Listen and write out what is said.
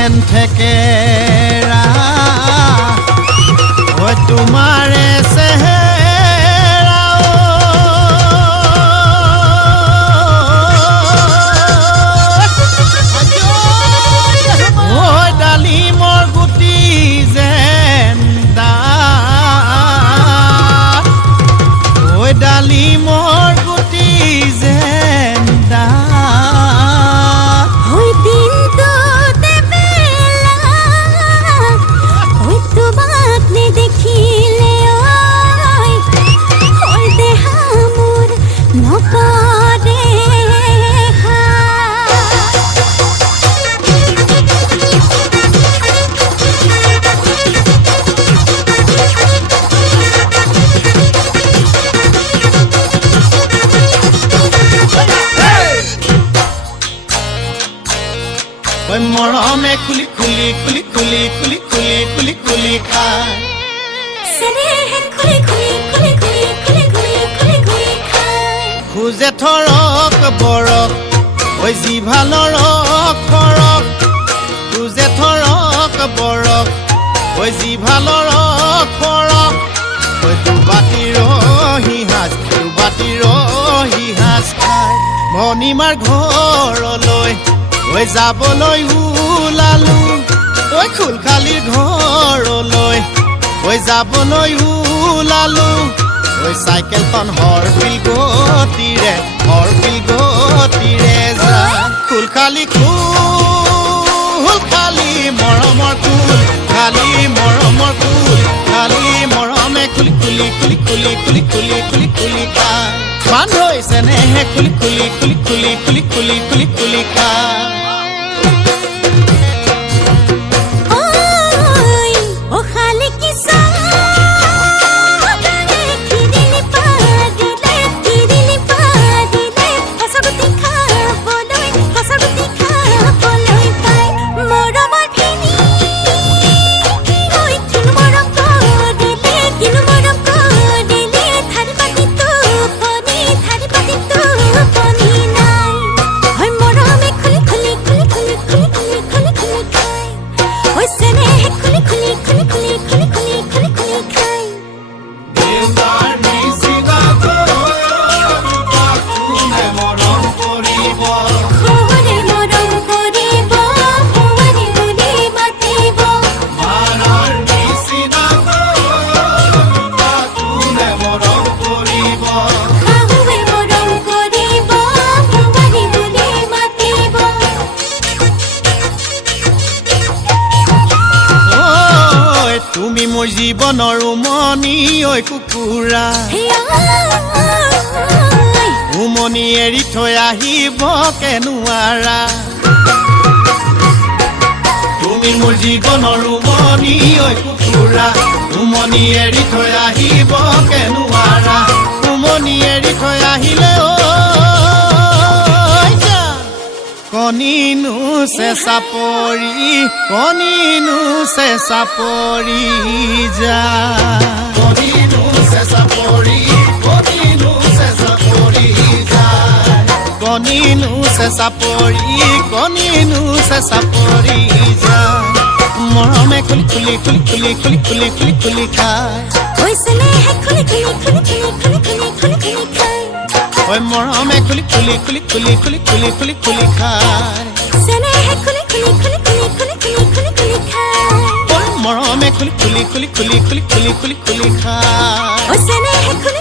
যেন থেকেৰা ঐ তোমাৰে চেহেৰা ঐ ডালিমৰ গুটি যেন ডাঠ ঐ ডালিমৰ গুটি যেন ডাঠ ওই দিনটো দেবেলা ওই তোমাক নেদেখিলে ওই দেহা মোৰ নকৰে ঐ মৰমে খুলি খুলি খুলি খুলি খুলি খুলি খুলি খুলি খায় চেনেহে খুলি খুলি খুলি খুলি খুলি খুলি খুলি খুলি খায় খোজে থৰক বৰক ঐ জিভালৰ খৰক খোজে থৰক বৰক ঐ জিভালৰ খৰক ঐ দুবাটিৰ সিহাজ খায় ভনীমাৰ ঘৰলৈ ঐ যাবলৈ ওলালো ঐ খুলখালিৰ ঘৰলৈ ঐ যাবলৈ ওলালো ঐ চাইকেলখন হৰপিল গতিৰে যায় খুলখালি খালি মৰমৰ কুল খালি মৰমৰ কুল খালি মৰমে খুলি খুলি খুলি খুলি খুলি খুলি খুলি খুলি খায় বান্ধ হৈছে নেহে খুলি খুলি খুলি খুলি খুলি খুলি খুলি খুলি খায় তুমি মোৰ জীৱনৰ উমনি ঐ কুকুৰা উমনি এৰি থৈ আহিব কেনুৱাৰা তুমি মোৰ জীৱনৰ উমনি ঐ কুকুৰা উমনি এৰি থৈ আহিব কেনুৱাৰা উমনি এৰি থৈ আহিলে কণিনো চেঁচা পৰি যা কণিনো চেঁচা পৰি যা মৰমে খুলি খুলি খুলি খুলি খুলি খুলি খুলি খুলি খায় ঐ মৰমে খুলি খুলি খুলি খুলি খুলি খুলি খুলি খুলি খায় মৰমে খুলি খুলি খুলি খুলি খুলি খুলি খুলি খুলি খায়